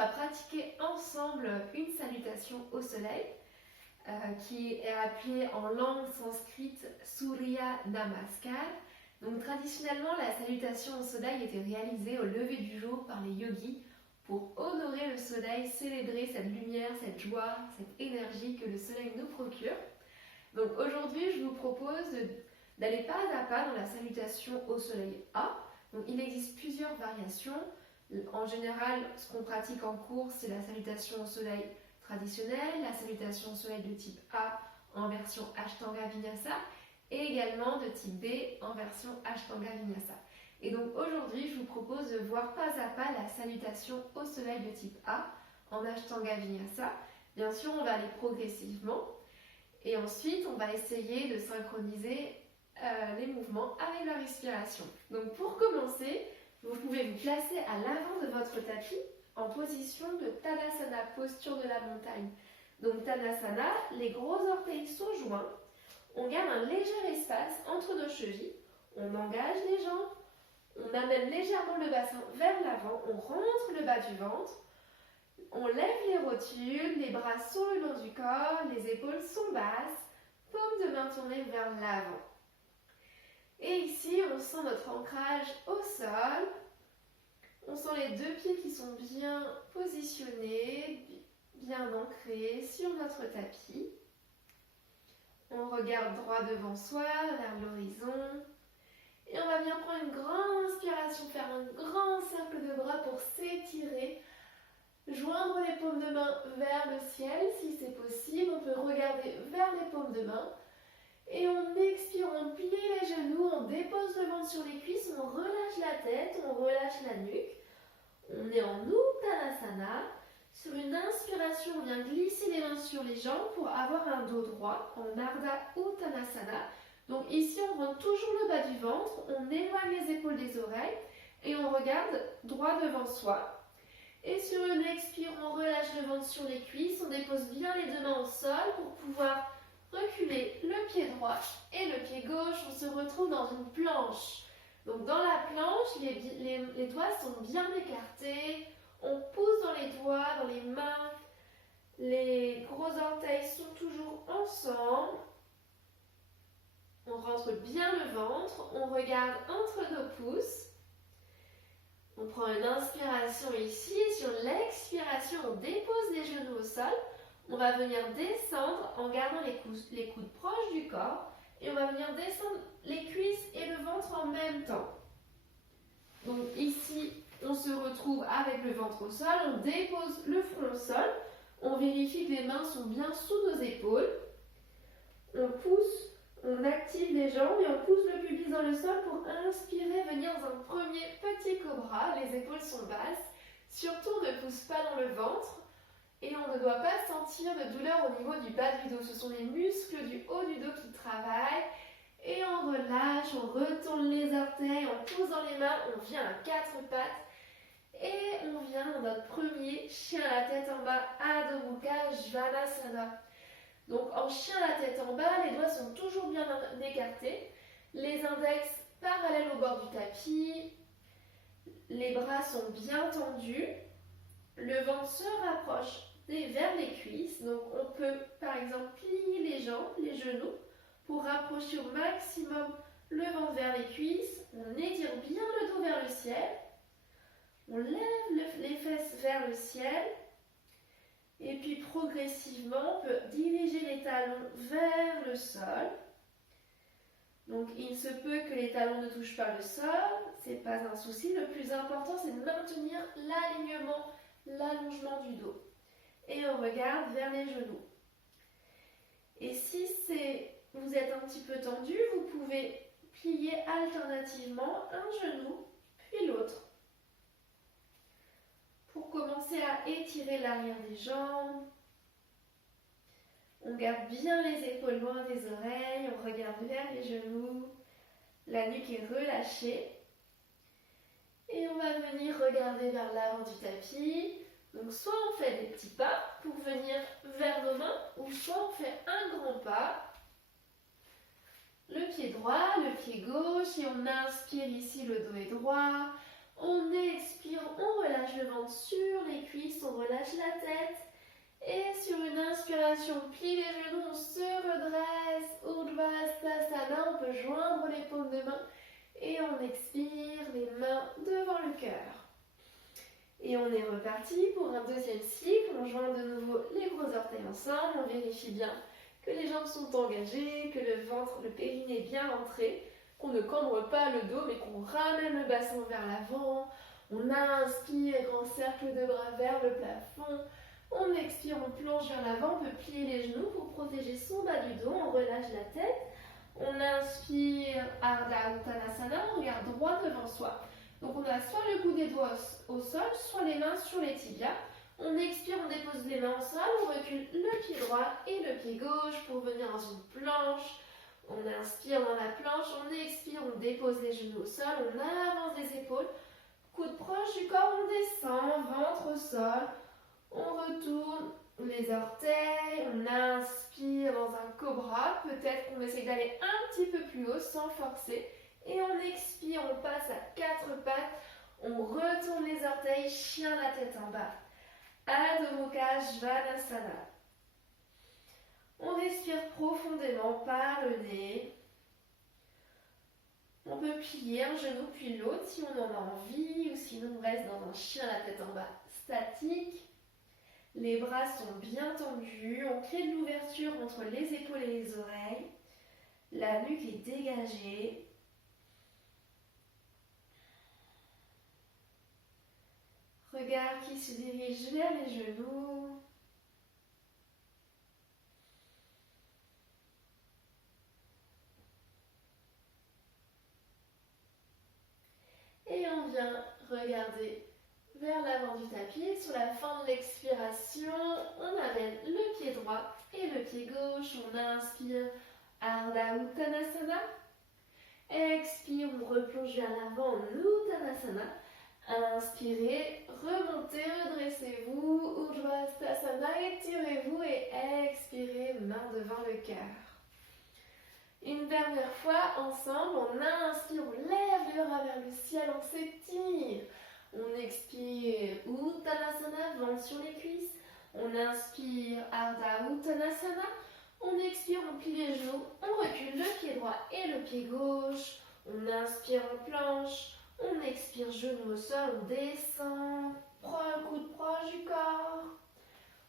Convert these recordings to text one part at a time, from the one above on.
va pratiquer ensemble une salutation au soleil qui est appelée en langue sanskrite Surya Namaskar. Donc traditionnellement, la salutation au soleil était réalisée au lever du jour par les yogis pour honorer le soleil, célébrer cette lumière, cette joie, cette énergie que le soleil nous procure. Donc aujourd'hui, je vous propose d'aller pas à pas dans la salutation au soleil A. Donc il existe plusieurs variations. En général, ce qu'on pratique en cours, c'est la salutation au soleil traditionnelle, la salutation au soleil de type A en version Ashtanga Vinyasa et également de type B en version Ashtanga Vinyasa. Et donc aujourd'hui, je vous propose de voir pas à pas la salutation au soleil de type A en Ashtanga Vinyasa. Bien sûr, on va aller progressivement et ensuite, on va essayer de synchroniser les mouvements avec la respiration. Donc pour commencer, vous pouvez vous placer à l'avant de votre tapis en position de Tadasana, posture de la montagne. Donc Tadasana, les gros orteils sont joints, on garde un léger espace entre nos chevilles, on engage les jambes, on amène légèrement le bassin vers l'avant, on rentre le bas du ventre, on lève les rotules, les bras sont le long du corps, les épaules sont basses, paume de main tournée vers l'avant. Et ici, on sent notre ancrage au sol. On sent les deux pieds qui sont bien positionnés, bien ancrés sur notre tapis. On regarde droit devant soi, vers l'horizon. Et on va bien prendre une grande inspiration, faire un grand cercle de bras pour s'étirer. Joindre les paumes de main vers le ciel si c'est possible. On peut regarder vers les paumes de main. Et on expire, on plie les genoux, on dépose le ventre sur les cuisses, on relâche la tête, on relâche la nuque. On est en Uttanasana. Sur une inspiration, on vient glisser les mains sur les jambes pour avoir un dos droit en Ardha Uttanasana. Donc ici, on rentre toujours le bas du ventre, on éloigne les épaules des oreilles et on regarde droit devant soi. Et sur une expire, on relâche le ventre sur les cuisses, on dépose bien les deux mains au sol pour pouvoir reculer le pied droit et le pied gauche. On se retrouve dans une planche. Donc dans la planche, les doigts sont bien écartés. On pousse dans les doigts, dans les mains. Les gros orteils sont toujours ensemble. On rentre bien le ventre. On regarde entre nos pouces. On prend une inspiration ici. Sur l'expiration, on dépose les genoux au sol. On va venir descendre en gardant les coudes proches du corps et on va venir descendre les cuisses et le ventre en même temps. Donc ici, on se retrouve avec le ventre au sol, on dépose le front au sol, on vérifie que les mains sont bien sous nos épaules. On pousse, on active les jambes et on pousse le pubis dans le sol pour inspirer, venir dans un premier petit cobra. Les épaules sont basses, surtout on ne pousse pas dans le ventre. Et on ne doit pas sentir de douleur au niveau du bas du dos. Ce sont les muscles du haut du dos qui travaillent. Et on relâche, on retourne les orteils, on pousse dans les mains, on vient à quatre pattes. Et on vient dans notre premier chien à la tête en bas, Adho Mukha Svanasana. Donc en chien à la tête en bas, les doigts sont toujours bien écartés. Les index parallèles au bord du tapis. Les bras sont bien tendus. Le ventre se rapproche vers les cuisses, donc on peut par exemple plier les jambes, les genoux pour rapprocher au maximum le ventre vers les cuisses. On étire bien le dos vers le ciel, on lève les fesses vers le ciel et puis progressivement on peut diriger les talons vers le sol. Donc il se peut que les talons ne touchent pas le sol, c'est pas un souci, le plus important c'est de maintenir l'alignement, l'allongement du dos. Et on regarde vers les genoux. Et si vous êtes un petit peu tendu, vous pouvez plier alternativement un genou puis l'autre. Pour commencer à étirer l'arrière des jambes, on garde bien les épaules loin des oreilles, on regarde vers les genoux, la nuque est relâchée. Et on va venir regarder vers l'avant du tapis. Donc soit on fait des petits pas pour venir vers nos mains, ou soit on fait un grand pas. Le pied droit, le pied gauche, et on inspire ici, le dos est droit. On expire, on relâche le ventre sur les cuisses, on relâche la tête. Et sur une inspiration, plie les genoux, on se redresse. Urdhva-sthasana, on peut joindre les paumes de main. Et on expire, les mains devant le cœur. Et on est reparti pour un deuxième cycle. On joint de nouveau les gros orteils ensemble. On vérifie bien que les jambes sont engagées, que le ventre, le périnée est bien rentré, qu'on ne cambre pas le dos, mais qu'on ramène le bassin vers l'avant. On inspire, grand cercle de bras vers le plafond. On expire, on plonge vers l'avant, on peut plier les genoux pour protéger son bas du dos, on relâche la tête. On inspire, Ardha Uttanasana, on regarde droit devant soi. Donc on a soit le bout des doigts au sol, soit les mains sur les tibias. On expire, on dépose les mains au sol, on recule le pied droit et le pied gauche pour venir dans une planche. On inspire dans la planche, on expire, on dépose les genoux au sol, on avance les épaules. Coude proche du corps, on descend, ventre au sol. On retourne les orteils, on inspire dans un cobra, peut-être qu'on essaie d'aller un petit peu plus haut sans forcer. Et on expire, on passe à quatre pattes, on retourne les orteils, chien la tête en bas. Adho Mukha Svanasana. On respire profondément par le nez. On peut plier un genou puis l'autre si on en a envie, ou sinon on reste dans un chien la tête en bas statique. Les bras sont bien tendus, on crée de l'ouverture entre les épaules et les oreilles. La nuque est dégagée. Regard qui se dirige vers les genoux. Et on vient regarder vers l'avant du tapis. Sur la fin de l'expiration, on amène le pied droit et le pied gauche. On inspire, Ardha Uttanasana. Expire, on replonge vers l'avant, Uttanasana. Inspirez, remontez, redressez-vous, Urdhva-sthasana, étirez-vous et expirez, main devant le cœur. Une dernière fois, ensemble, on inspire, on lève les bras vers le ciel, on s'étire. On expire, Uttanasana, ventre sur les cuisses. On inspire, Ardha Uttanasana. On expire, on plie les genoux, on recule le pied droit et le pied gauche. On inspire en planche. On expire, genou au sol, on descend, coude proche du corps.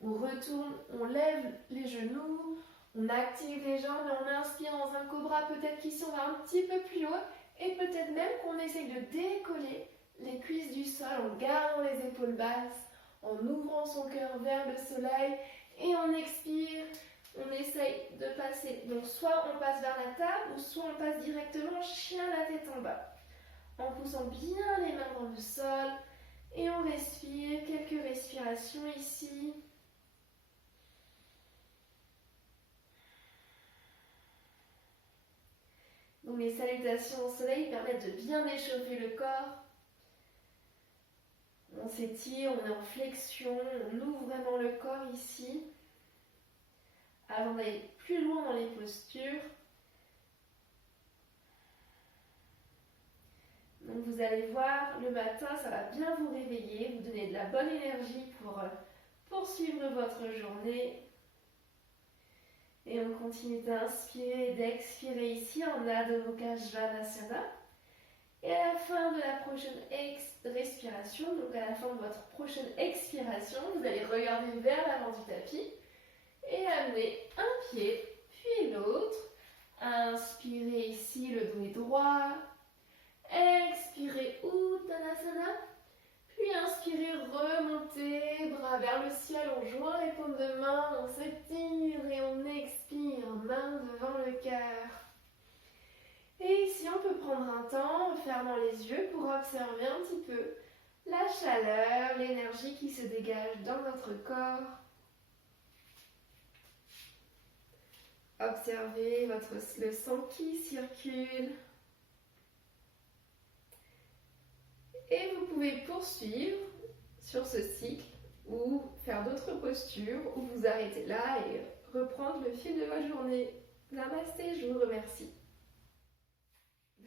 On retourne, on lève les genoux, on active les jambes et on inspire dans un cobra. Peut-être qu'ici on va un petit peu plus haut et peut-être même qu'on essaye de décoller les cuisses du sol en gardant les épaules basses, en ouvrant son cœur vers le soleil et on expire. On essaye de passer, donc soit on passe vers la table ou soit on passe directement chien la tête en bas. En poussant bien les mains dans le sol et on respire, quelques respirations ici. Donc les salutations au soleil permettent de bien échauffer le corps. On s'étire, on est en flexion, on ouvre vraiment le corps ici. Avant d'aller plus loin dans les postures. Donc vous allez voir, le matin, ça va bien vous réveiller, vous donner de la bonne énergie pour poursuivre votre journée. Et on continue d'inspirer et d'expirer ici en Adho Mukha Svanasana. Et à la fin de la prochaine respiration, donc à la fin de votre prochaine expiration, vous allez regarder vers l'avant du tapis et amener un pied puis l'autre. Inspirez ici, le dos est droit. Expirez Uttanasana, puis inspirez, remontez, bras vers le ciel, on joint les paumes de main, on s'étire et on expire, main devant le cœur. Et ici on peut prendre un temps en fermant les yeux pour observer un petit peu la chaleur, l'énergie qui se dégage dans notre corps. Observez le sang qui circule. Et vous pouvez poursuivre sur ce cycle ou faire d'autres postures ou vous arrêter là et reprendre le fil de votre journée. Namasté, je vous remercie.